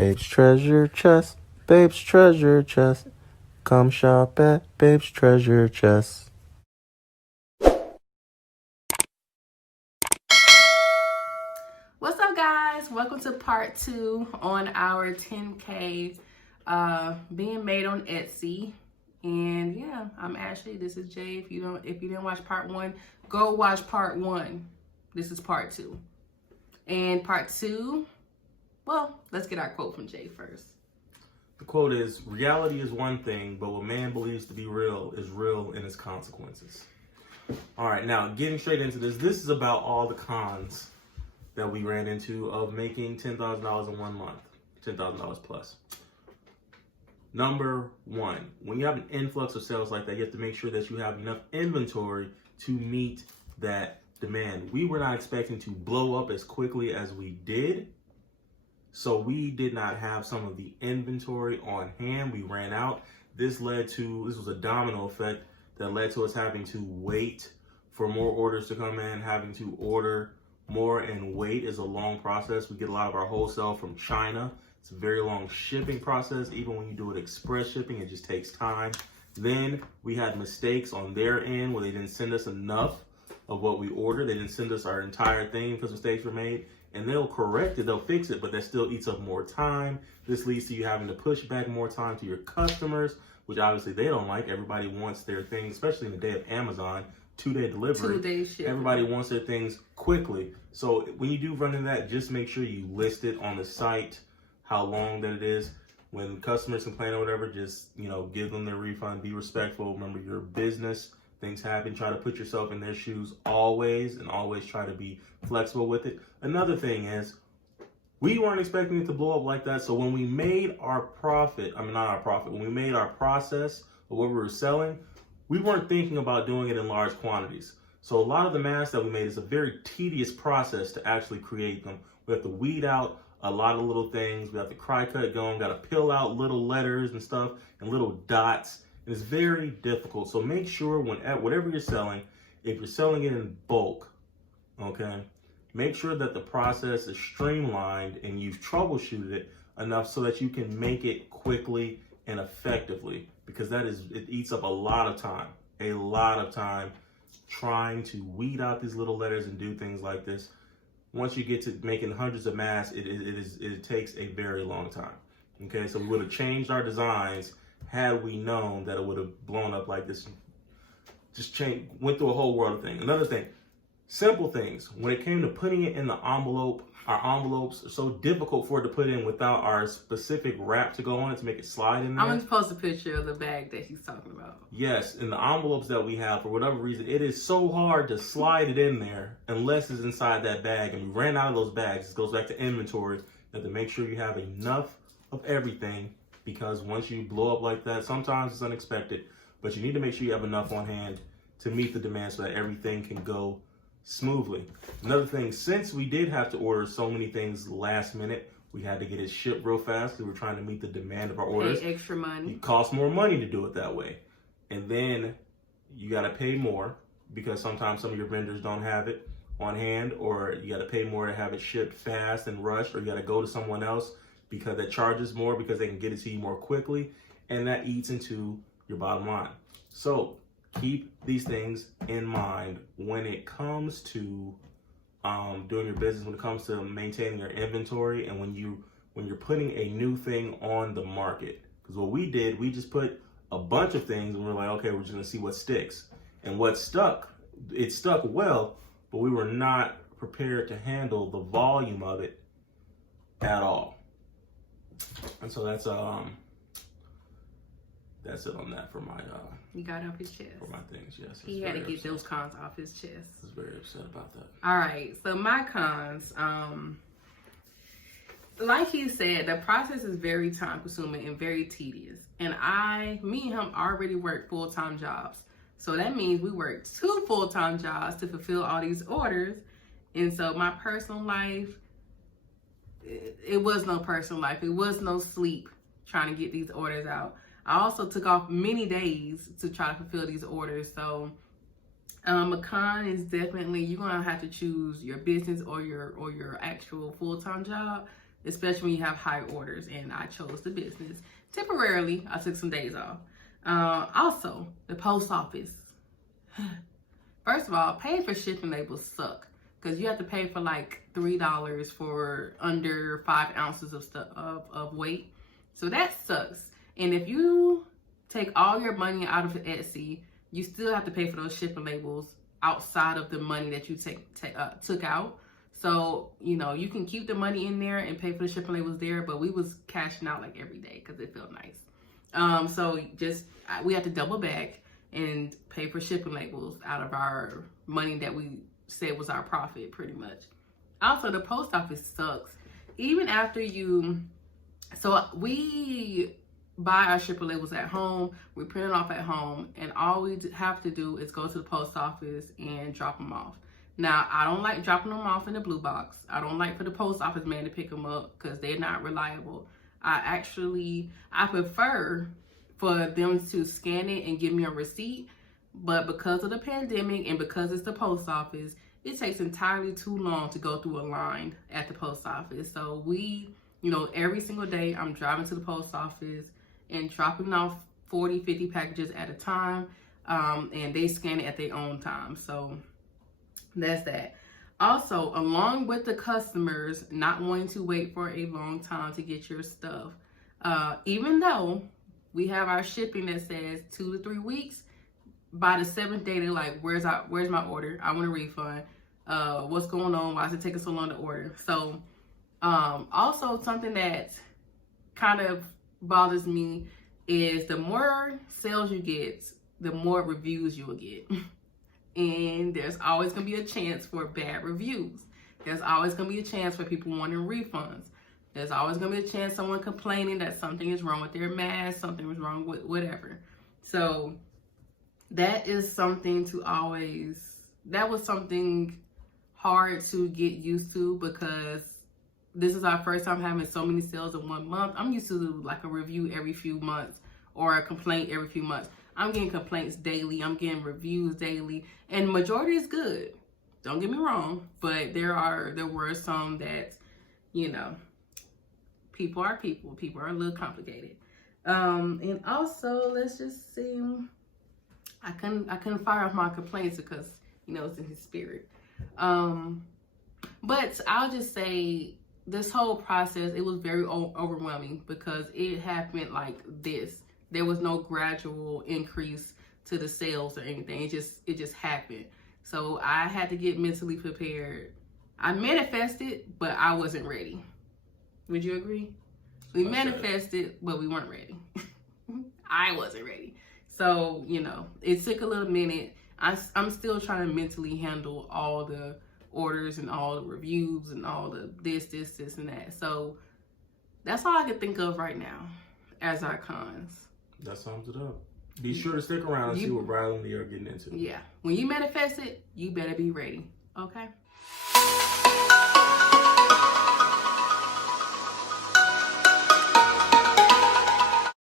Babe's treasure chest, Babe's treasure chest. Come shop at Babe's treasure chest. What's up, guys? Welcome to part 2 on our 10K being made on Etsy. And yeah, I'm Ashley. This is Jay. If you didn't watch part 1, go watch part 1. This is part 2. And part 2, well, let's get our quote from Jay first. The quote is, reality is one thing, but what man believes to be real is real in its consequences. All right, now getting straight into this is about all the cons that we ran into of making $10,000 in 1 month, $10,000 plus. Number one, when you have an influx of sales like that, you have to make sure that you have enough inventory to meet that demand. We were not expecting to blow up as quickly as we did, so we did not have some of the inventory on hand. We ran out. This was a domino effect that led to us having to wait for more orders to come in, having to order more, and wait is a long process. We get a lot of our wholesale from China. It's a very long shipping process. Even when you do it express shipping, it just takes time. Then we had mistakes on their end where they didn't send us enough of what we ordered. They didn't send us our entire thing because mistakes were made. And they'll correct it, they'll fix it, but that still eats up more time. This leads to you having to push back more time to your customers, which obviously they don't like. Everybody wants their things, especially in the day of Amazon, 2-day delivery. 2-day shipping. Everybody wants their things quickly. So when you do run into that, just make sure you list it on the site, how long that it is. When customers complain or whatever, just, give them their refund, be respectful. Remember, your business, things happen. Try to put yourself in their shoes always, and always try to be flexible with it. Another thing is, we weren't expecting it to blow up like that. So when we made our when we made our process of what we were selling, we weren't thinking about doing it in large quantities. So a lot of the masks that we made is a very tedious process to actually create them. We have to weed out a lot of little things. We have to cry cut going, got to peel out little letters and stuff and little dots. And it's very difficult. So make sure whatever you're selling, if you're selling it in bulk, okay, make sure that the process is streamlined and you've troubleshooted it enough so that you can make it quickly and effectively, because it eats up a lot of time trying to weed out these little letters and do things like this. Once you get to making hundreds of masks, it takes a very long time. Okay, so we would have changed our designs had we known that it would have blown up like this. Went through a whole world of things. Another thing, simple things. When it came to putting it in the envelope, our envelopes are so difficult for it to put in without our specific wrap to go on it to make it slide in there. I'm going to post a picture of the bag that he's talking about. Yes, in the envelopes that we have, for whatever reason, it is so hard to slide it in there unless it's inside that bag. And we ran out of those bags. It goes back to inventory. You have to make sure you have enough of everything, because once you blow up like that, sometimes it's unexpected, but you need to make sure you have enough on hand to meet the demand so that everything can go smoothly. Another thing, since we did have to order so many things last minute, we had to get it shipped real fast. We were trying to meet the demand of our orders. Pay extra money. It costs more money to do it that way. And then you got to pay more because sometimes some of your vendors don't have it on hand, or you got to pay more to have it shipped fast and rushed, or you got to go to someone else because that charges more because they can get it to you more quickly, and that eats into your bottom line. So keep these things in mind when it comes to doing your business, when it comes to maintaining your inventory, and when you're putting a new thing on the market. Because what we did, we just put a bunch of things and we're like, okay, we're just gonna see what sticks. And what stuck, it stuck well, but we were not prepared to handle the volume of it at all. And so that's it on that for my he got off his chest. For my things, yes. He had to get those cons off his chest. I was very upset about that. All right, so my cons, like he said, the process is very time consuming and very tedious. And me and him already work full-time jobs. So that means we work 2 full-time jobs to fulfill all these orders. And so my personal life, it was no personal life. It was no sleep trying to get these orders out. I also took off many days to try to fulfill these orders. So a con is definitely you're gonna have to choose your business or your actual full-time job, especially when you have high orders. And I chose the business. Temporarily, I took some days off. Also, the post office. First of all, paying for shipping labels suck because you have to pay for like $3 for under 5 ounces of stuff of weight. So that sucks. And if you take all your money out of Etsy, you still have to pay for those shipping labels outside of the money that you took out. So, you know, you can keep the money in there and pay for the shipping labels there, but we was cashing out like every day because it felt nice. So we had to double back and pay for shipping labels out of our money that we said was our profit, pretty much. Also, the post office sucks. Even after so we buy our shipping labels at home, we print it off at home, and all we have to do is go to the post office and drop them off. Now, I don't like dropping them off in the blue box. I don't like for the post office man to pick them up because they're not reliable. I prefer for them to scan it and give me a receipt, but because of the pandemic and because it's the post office, it takes entirely too long to go through a line at the post office. So every single day I'm driving to the post office and dropping off 40, 50 packages at a time, and they scan it at their own time. So that's that. Also, along with the customers not wanting to wait for a long time to get your stuff, even though we have our shipping that says 2 to 3 weeks, by the 7th day, they're like, where's my order? I want a refund. What's going on? Why is it taking so long to order? So, also something that kind of bothers me is the more sales you get, the more reviews you will get. And there's always going to be a chance for bad reviews. There's always going to be a chance for people wanting refunds. There's always going to be a chance someone complaining that something is wrong with their mask, something is wrong with whatever. So that is something that was something hard to get used to because this is our first time having so many sales in 1 month. I'm used to like a review every few months or a complaint every few months. I'm getting complaints daily. I'm getting reviews daily, and the majority is good. Don't get me wrong, but there were some that, people are people. People are a little complicated. And also, let's just see. I couldn't fire off my complaints because it's in his spirit. But I'll just say this whole process, it was very overwhelming because it happened like this. There was no gradual increase to the sales or anything. It just happened. So I had to get mentally prepared. I manifested, but I wasn't ready. Would you agree? We manifested, but we weren't ready. I wasn't ready. So, it took a little minute. I'm still trying to mentally handle all the orders and all the reviews and all the this, and that. So that's all I can think of right now as our cons. That sums it up. Be sure to stick around and see what Riley and me are getting into. Yeah. When you manifest it, you better be ready. Okay?